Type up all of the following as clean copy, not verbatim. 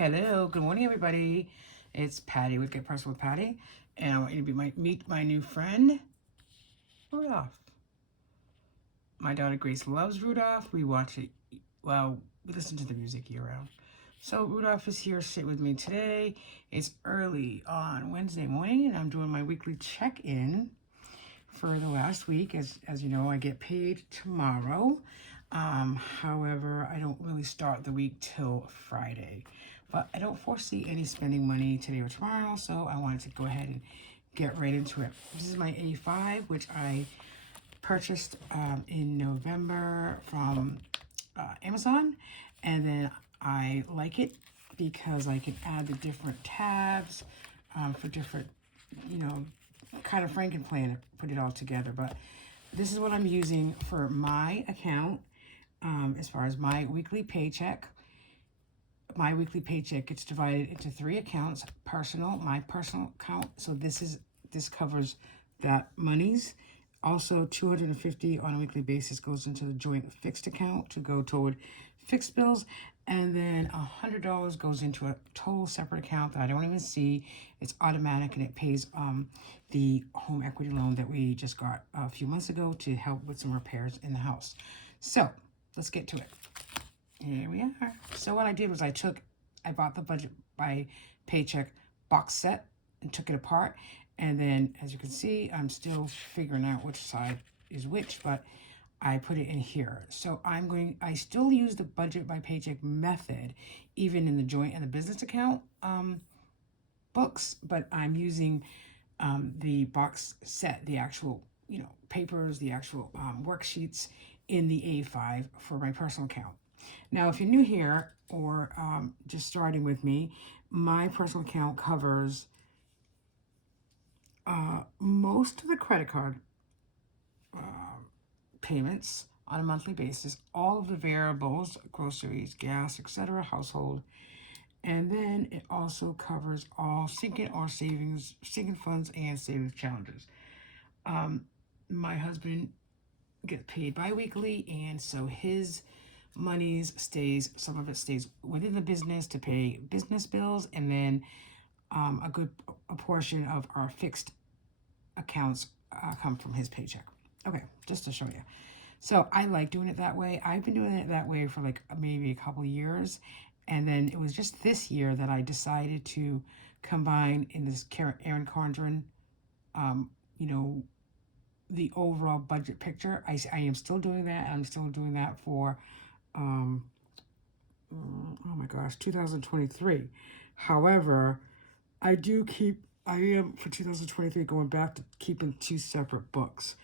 Hello, good morning, everybody. It's Patty with Get Personal with Patty, and I want you to meet my new friend, Rudolph. My daughter Grace loves Rudolph. We watch it, well, we listen to the music year round. So Rudolph is here sit with me today. It's early on Wednesday morning, and I'm doing my weekly check-in for the last week. As you know, I get paid tomorrow. However, I don't really start the week till Friday. But I don't foresee any spending money today or tomorrow, so I wanted to go ahead and get right into it. This is my A5, which I purchased in November from Amazon, and then I like it because I can add the different tabs for different, kind of Frankenplan, put it all together. But this is what I'm using for my account as far as my weekly paycheck. My weekly paycheck gets divided into 3 accounts. My personal account. So this covers that monies. Also, $250 on a weekly basis goes into the joint fixed account to go toward fixed bills, and then $100 goes into a total separate account that I don't even see. It's automatic, and it pays the home equity loan that we just got a few months ago to help with some repairs in the house. So let's get to it. Here we are. So what I did was I bought the budget by paycheck box set and took it apart. And then, as you can see, I'm still figuring out which side is which, but I put it in here. So I still use the budget by paycheck method, even in the joint and the business account books, but I'm using the box set, the actual, papers, the actual worksheets in the A5 for my personal account. Now, if you're new here or just starting with me, my personal account covers most of the credit card payments on a monthly basis, all of the variables, groceries, gas, etc., household, and then it also covers all sinking funds and savings challenges. My husband gets paid bi-weekly, and so his some of it stays within the business to pay business bills, and then a portion of our fixed accounts come from his paycheck. Okay, just to show you. So I like doing it that way. I've been doing it that way for like maybe a couple of years, and then it was just this year that I decided to combine in this Erin Condren, the overall budget picture. I am still doing that. I'm still doing that for oh my gosh, 2023. However, I am for 2023 going back to keeping 2 separate books.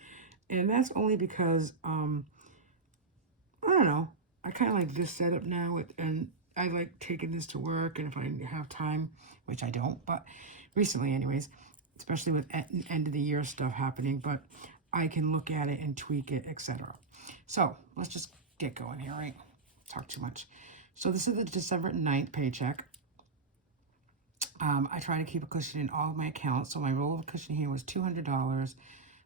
And that's only because, I don't know, I kind of like this setup now, and I like taking this to work, and if I have time, which I don't, but recently anyways, especially with end of the year stuff happening, but I can look at it and tweak it, etc. So let's just get going here, right? Talk too much. So this is the December 9th paycheck. I try to keep a cushion in all of my accounts. So my roll of cushion here was $200.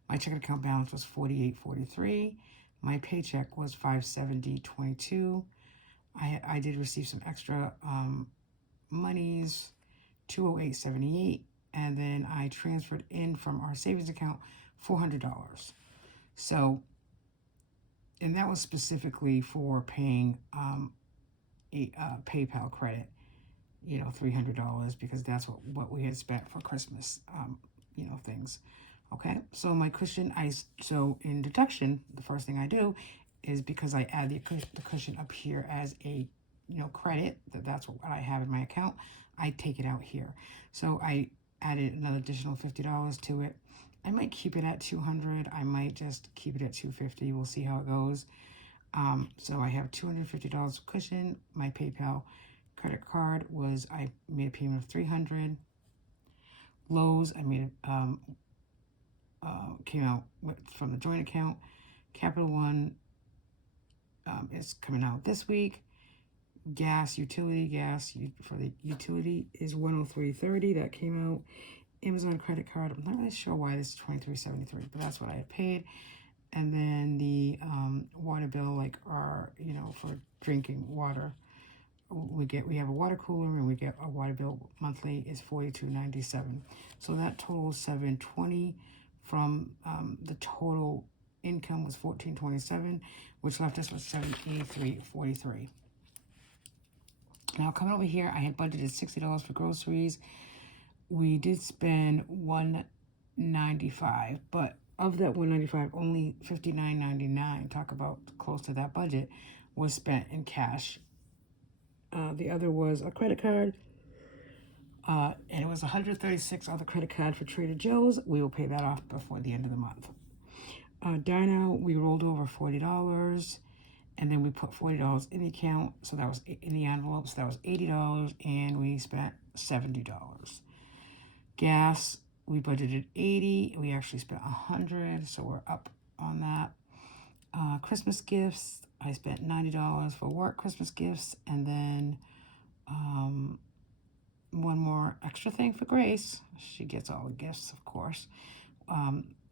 My checking account balance was $48.43. My paycheck was $570.22. I did receive some extra monies, $208.78, and then I transferred in from our savings account $400. So, and that was specifically for paying a PayPal credit, $300, because that's what we had spent for Christmas, things. Okay, so my cushion, so in deduction, the first thing I do is, because I add the cushion up here as a, credit, that's what I have in my account, I take it out here. So I added another additional $50 to it. I might keep it at $200. I might just keep it at $250. We'll see how it goes. So I have $250 cushion. My PayPal credit card I made a payment of $300. Lowe's, I made came out from the joint account. Capital One is coming out this week. Gas for the utility is $103.30. That came out. Amazon credit card, I'm not really sure why this is $23.73, but that's what I had paid. And then the water bill, for drinking water, we have a water cooler, and we get our water bill monthly is $42.97. So that totals $720 from the total income was $14.27, which left us with $783.43. Now coming over here, I had budgeted $60 for groceries. We did spend $195, but of that $195, only $59.99, talk about close to that budget, was spent in cash. The other was a credit card, and it was $136 on the credit card for Trader Joe's. We will pay that off before the end of the month. Dino, we rolled over $40, and then we put $40 in the account, so that was in the envelope, so that was $80, and we spent $70. Gas, we budgeted $80, we actually spent $100, so we're up on that. Christmas gifts, I spent $90 for work Christmas gifts, and then one more extra thing for Grace. She gets all the gifts, of course.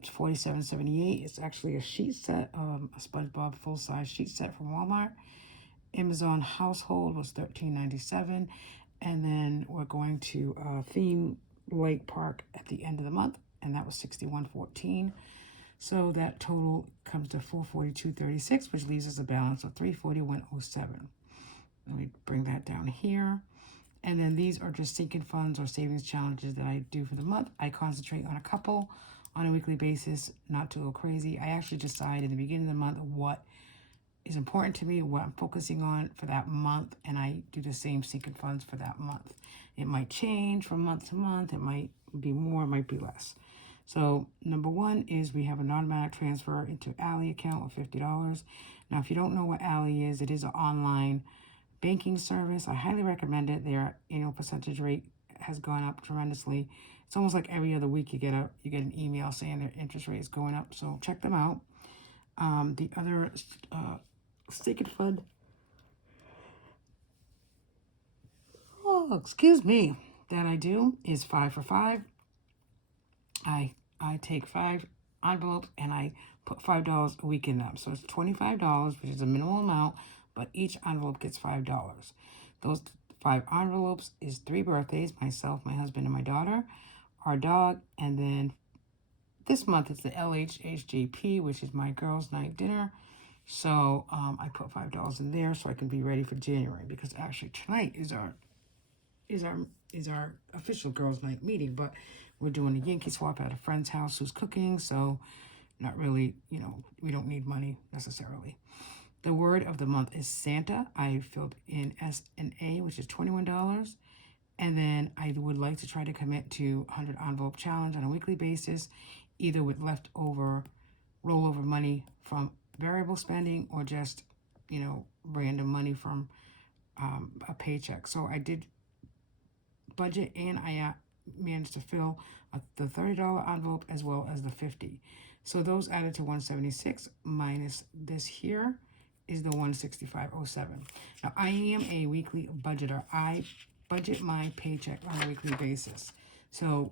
It's $47.78. It's actually a sheet set, a SpongeBob full-size sheet set from Walmart. Amazon household was $13.97, and then we're going to Theme Lake Park at the end of the month, and that was $61.14. So that total comes to $442.36, which leaves us a balance of $341.07. Let me bring that down here. And then these are just sinking funds or savings challenges that I do for the month. I concentrate on a couple on a weekly basis, not to go crazy. I actually decide in the beginning of the month what is important to me, what I'm focusing on for that month, and I do the same sinking funds for that month. It might change from month to month. It might be more, it might be less. So number one is we have an automatic transfer into Ally account of $50. Now, if you don't know what Ally is, it is an online banking service. I highly recommend it. Their annual percentage rate has gone up tremendously. It's almost like every other week you get an email saying their interest rate is going up. So check them out. The other sinking fund. Oh, excuse me. That I do is 5 for 5. I take 5 envelopes and I put $5 a week in them. So it's $25, which is a minimal amount, but each envelope gets $5. Those 5 envelopes is 3 birthdays, myself, my husband, and my daughter, our dog, and then this month it's the LHHJP, which is my girls' night dinner. So I put $5 in there so I can be ready for January, because actually tonight is our official girls' night meeting, but we're doing a Yankee swap at a friend's house who's cooking, so not really, we don't need money necessarily. The word of the month is Santa. I filled in S and A, which is $21. And then I would like to try to commit to 100 envelope challenge on a weekly basis, either with leftover rollover money from variable spending or just, random money from a paycheck. So I did budget, and I managed to fill the $30 envelope as well as the $50. So those added to $176 minus this here is the $165.07. Now I am a weekly budgeter. I budget my paycheck on a weekly basis. So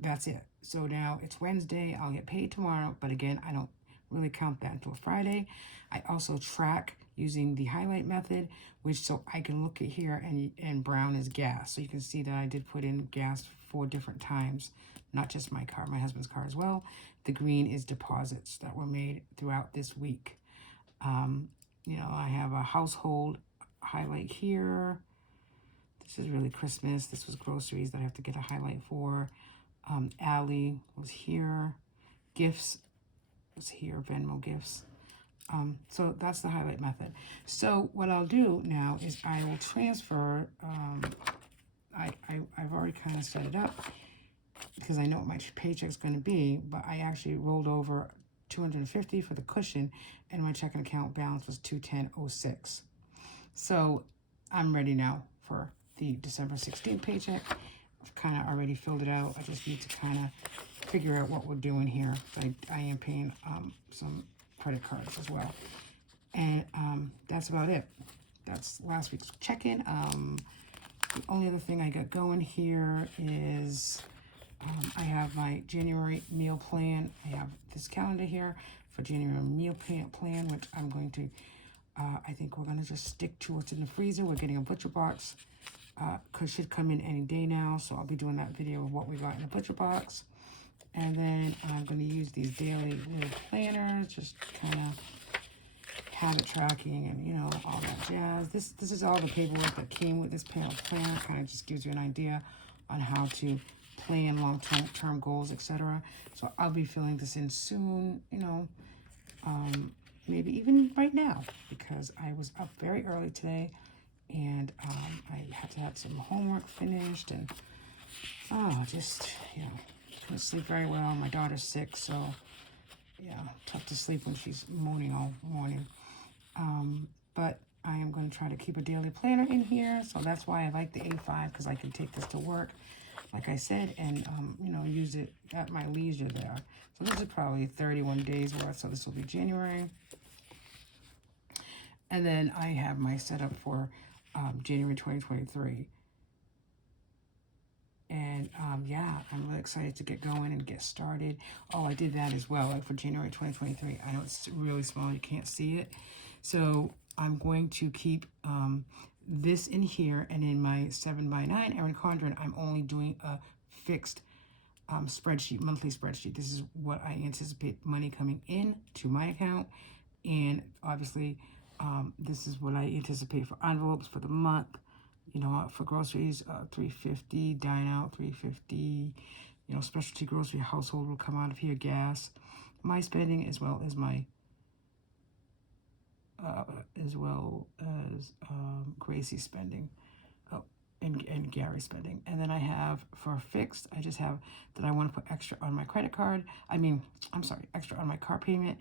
that's it. So now it's Wednesday. I'll get paid tomorrow, but again, I don't really count that until Friday. I also track using the highlight method, which so I can look at here, and brown is gas. So you can see that I did put in gas 4 different times, not just my car, my husband's car as well. The green is deposits that were made throughout this week. I have a household highlight here. This is really Christmas. This was groceries that I have to get a highlight for. Ally was here. Gifts was here, Venmo gifts. So that's the highlight method. So what I'll do now is I will transfer, I've already kind of set it up because I know what my paycheck's going to be, but I actually rolled over $250 for the cushion, and my checking account balance was $210.06. So I'm ready now for the December 16th paycheck. I've kind of already filled it out. I just need to kind of figure out what we're doing here. I am paying some credit cards as well. And that's about it. That's last week's check-in. The only other thing I got going here is I have my January meal plan. I have this calendar here for January meal plan, which I'm going to I think we're going to just stick to what's in the freezer. We're getting a butcher box. Should come in any day now. So I'll be doing that video of what we got in the butcher box. And then I'm going to use these daily little planners, just kind of habit tracking and, you know, all that jazz. This is all the paperwork that came with this planner. Kind of just gives you an idea on how to plan long-term goals, etc. So I'll be filling this in soon, you know, maybe even right now, because I was up very early today and I had to have some homework finished and just, you know, couldn't sleep very well. My daughter's sick, so yeah, tough to sleep when she's moaning all morning. But I am going to try to keep a daily planner in here, so that's why I like the A5, because I can take this to work, like I said, and you know, use it at my leisure there. So this is probably 31 days worth, so this will be January. And then I have my setup for January 2023. And yeah, I'm really excited to get going and get started. Oh, I did that as well, like for January 2023. I know it's really small, you can't see it. So I'm going to keep this in here, and in my 7x9 Erin Condren, I'm only doing a fixed spreadsheet, monthly spreadsheet. This is what I anticipate money coming in to my account, and obviously this is what I anticipate for envelopes for the month. You know, for groceries, $3.50, dine out, $3.50. You know, specialty grocery household will come out of here. Gas, my spending, as well as my Gracie's spending, and Gary's spending. And then I have for fixed, I just have that I want to put extra on my credit card. Extra on my car payment,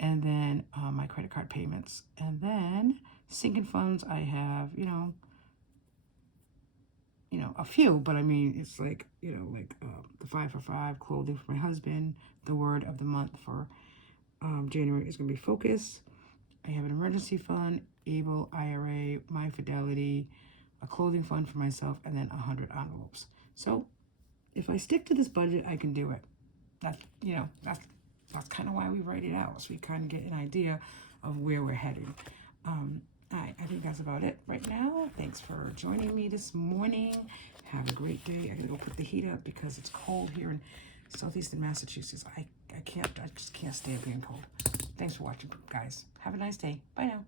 and then my credit card payments. And then sinking funds, I have, you know, a few, but I mean, it's like, you know, like the 5 for 5, clothing for my husband. The word of the month for January is going to be focus. I have an emergency fund, Able, IRA, My Fidelity, a clothing fund for myself, and then 100 envelopes. So if I stick to this budget, I can do it. That's kind of why we write it out, so we kind of get an idea of where we're heading. I think that's about it right now. Thanks for joining me this morning. Have a great day. I gotta go put the heat up because it's cold here in southeastern Massachusetts. I just can't stay up being cold. Thanks for watching, guys. Have a nice day. Bye now.